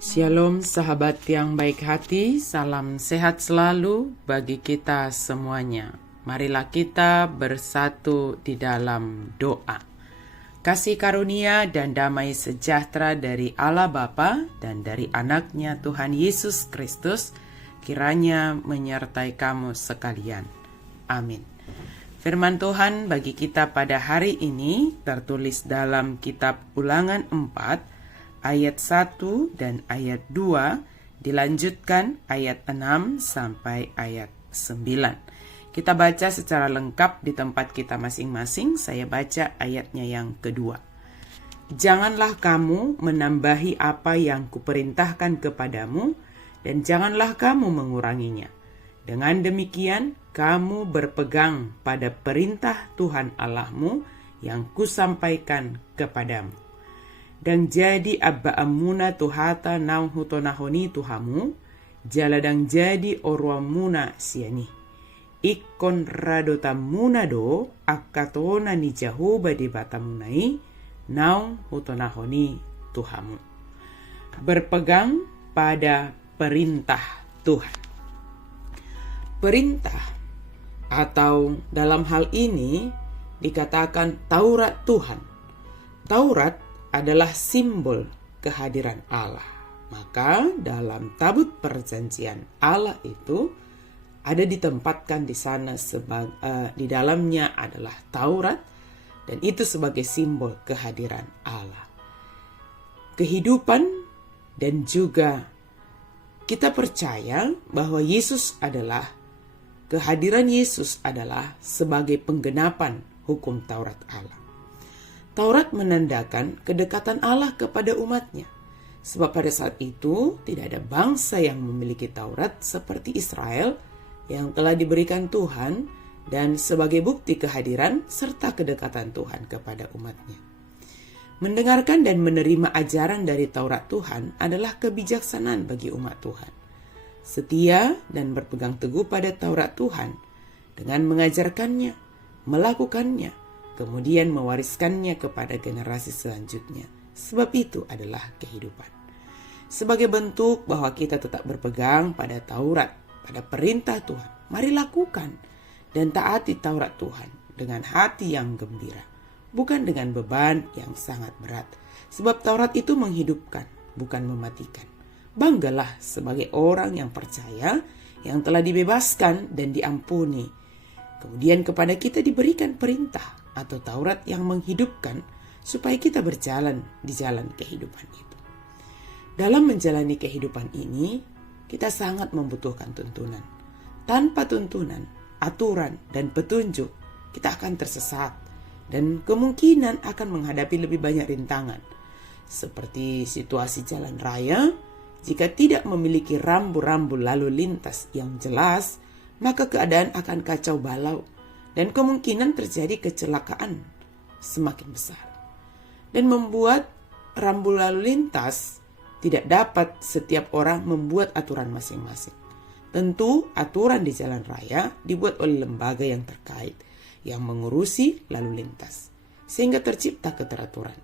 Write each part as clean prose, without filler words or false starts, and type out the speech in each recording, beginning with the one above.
Shalom sahabat yang baik hati, salam sehat selalu bagi kita semuanya. Marilah kita bersatu di dalam doa. Kasih karunia dan damai sejahtera dari Allah Bapa dan dari anaknya Tuhan Yesus Kristus kiranya menyertai kamu sekalian. Amin. Firman Tuhan bagi kita pada hari ini tertulis dalam kitab Ulangan 4 ayat 1 dan ayat 2, dilanjutkan ayat 6 sampai ayat 9. Kita baca secara lengkap di tempat kita masing-masing. Saya baca ayatnya yang kedua. Janganlah kamu menambahi apa yang kuperintahkan kepadamu, dan janganlah kamu menguranginya. Dengan demikian, kamu berpegang pada perintah Tuhan Allahmu yang kusampaikan kepadamu. Dan jadi abba amuna tuhata nau hutonahoni tuhamu, jaladang jadi orwamuna siani. Ikon radotamuna do, akatona ni jahuba di batamunai, nau hutonahoni tuhamu. Berpegang pada perintah Tuhan. Perintah atau dalam hal ini dikatakan Taurat Tuhan. Taurat adalah simbol kehadiran Allah. Maka dalam tabut perjanjian Allah itu ada ditempatkan di sana di dalamnya adalah Taurat, dan itu sebagai simbol kehadiran Allah. Kehidupan dan juga kita percaya bahwa kehadiran Yesus adalah sebagai penggenapan hukum Taurat Allah. Taurat menandakan kedekatan Allah kepada umatnya. Sebab pada saat itu tidak ada bangsa yang memiliki Taurat seperti Israel yang telah diberikan Tuhan dan sebagai bukti kehadiran serta kedekatan Tuhan kepada umatnya. Mendengarkan dan menerima ajaran dari Taurat Tuhan adalah kebijaksanaan bagi umat Tuhan. Setia dan berpegang teguh pada Taurat Tuhan dengan mengajarkannya, melakukannya, kemudian mewariskannya kepada generasi selanjutnya. Sebab itu adalah kehidupan. Sebagai bentuk bahwa kita tetap berpegang pada Taurat, pada perintah Tuhan, mari lakukan dan taati Taurat Tuhan dengan hati yang gembira, bukan dengan beban yang sangat berat. Sebab Taurat itu menghidupkan, bukan mematikan. Banggalah sebagai orang yang percaya, yang telah dibebaskan dan diampuni. Kemudian kepada kita diberikan perintah atau Taurat yang menghidupkan supaya kita berjalan di jalan kehidupan itu. Dalam menjalani kehidupan ini, kita sangat membutuhkan tuntunan. Tanpa tuntunan, aturan, dan petunjuk, kita akan tersesat dan kemungkinan akan menghadapi lebih banyak rintangan. Seperti situasi jalan raya, jika tidak memiliki rambu-rambu lalu lintas yang jelas, maka keadaan akan kacau balau dan kemungkinan terjadi kecelakaan semakin besar. Dan membuat rambu lalu lintas tidak dapat setiap orang membuat aturan masing-masing. Tentu aturan di jalan raya dibuat oleh lembaga yang terkait yang mengurusi lalu lintas, sehingga tercipta keteraturan.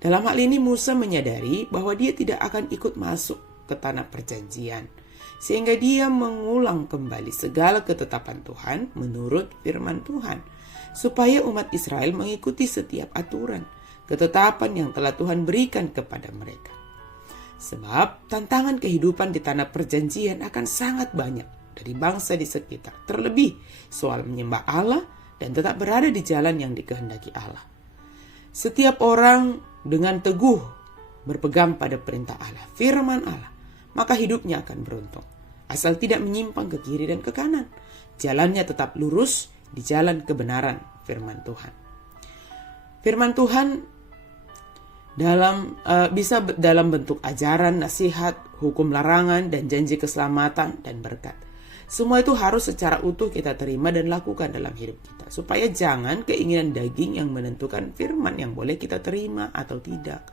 Dalam hal ini Musa menyadari bahwa dia tidak akan ikut masuk ke tanah perjanjian, sehingga dia mengulang kembali segala ketetapan Tuhan menurut firman Tuhan, supaya umat Israel mengikuti setiap aturan, ketetapan yang telah Tuhan berikan kepada mereka. Sebab tantangan kehidupan di tanah perjanjian akan sangat banyak dari bangsa di sekitar, terlebih soal menyembah Allah dan tetap berada di jalan yang dikehendaki Allah. Setiap orang dengan teguh berpegang pada perintah Allah, firman Allah, maka hidupnya akan beruntung. Asal tidak menyimpang ke kiri dan ke kanan. Jalannya tetap lurus di jalan kebenaran firman Tuhan. Firman Tuhan bisa dalam bentuk ajaran, nasihat, hukum larangan, dan janji keselamatan dan berkat. Semua itu harus secara utuh kita terima dan lakukan dalam hidup kita. Supaya jangan keinginan daging yang menentukan firman yang boleh kita terima atau tidak.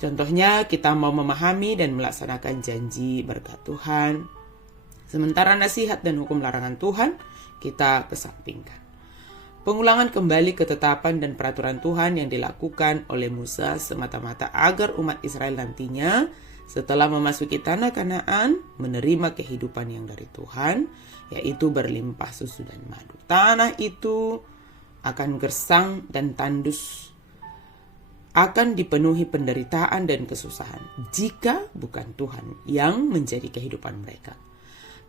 Contohnya kita mau memahami dan melaksanakan janji berkat Tuhan, sementara nasihat dan hukum larangan Tuhan kita kesampingkan. Pengulangan kembali ketetapan dan peraturan Tuhan yang dilakukan oleh Musa semata-mata agar umat Israel nantinya setelah memasuki tanah Kanaan, menerima kehidupan yang dari Tuhan, yaitu berlimpah susu dan madu. Tanah itu akan gersang dan tandus, akan dipenuhi penderitaan dan kesusahan jika bukan Tuhan yang menjadi kehidupan mereka.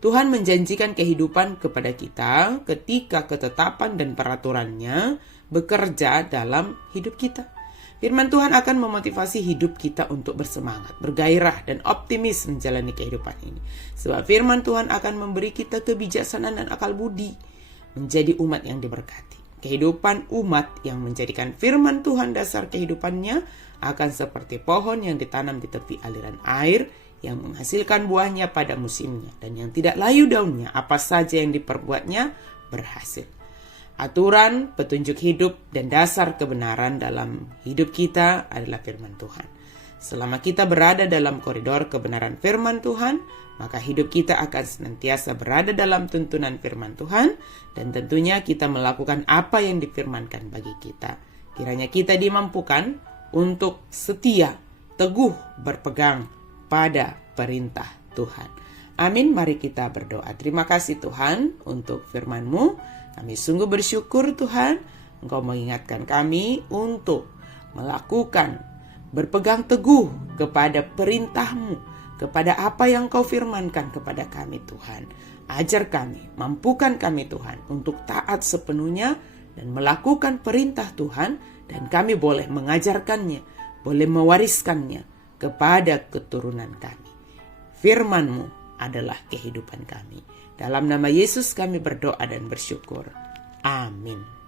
Tuhan menjanjikan kehidupan kepada kita ketika ketetapan dan peraturannya bekerja dalam hidup kita. Firman Tuhan akan memotivasi hidup kita untuk bersemangat, bergairah, dan optimis menjalani kehidupan ini. Sebab firman Tuhan akan memberi kita kebijaksanaan dan akal budi menjadi umat yang diberkati. Kehidupan umat yang menjadikan firman Tuhan dasar kehidupannya akan seperti pohon yang ditanam di tepi aliran air, yang menghasilkan buahnya pada musimnya, dan yang tidak layu daunnya, apa saja yang diperbuatnya berhasil. Aturan, petunjuk hidup, dan dasar kebenaran dalam hidup kita adalah firman Tuhan. Selama kita berada dalam koridor kebenaran firman Tuhan, maka hidup kita akan senantiasa berada dalam tuntunan firman Tuhan, dan tentunya kita melakukan apa yang difirmankan bagi kita. Kiranya kita dimampukan untuk setia, teguh berpegang pada perintah Tuhan. Amin. Mari kita berdoa. Terima kasih Tuhan untuk firman-Mu. Kami sungguh bersyukur Tuhan, Engkau mengingatkan kami untuk melakukan, berpegang teguh kepada perintah-Mu, kepada apa yang Kau firmankan kepada kami Tuhan. Ajar kami, mampukan kami Tuhan untuk taat sepenuhnya dan melakukan perintah Tuhan, dan kami boleh mengajarkannya, boleh mewariskannya kepada keturunan kami. Firman-Mu adalah kehidupan kami. Dalam nama Yesus kami berdoa dan bersyukur. Amin.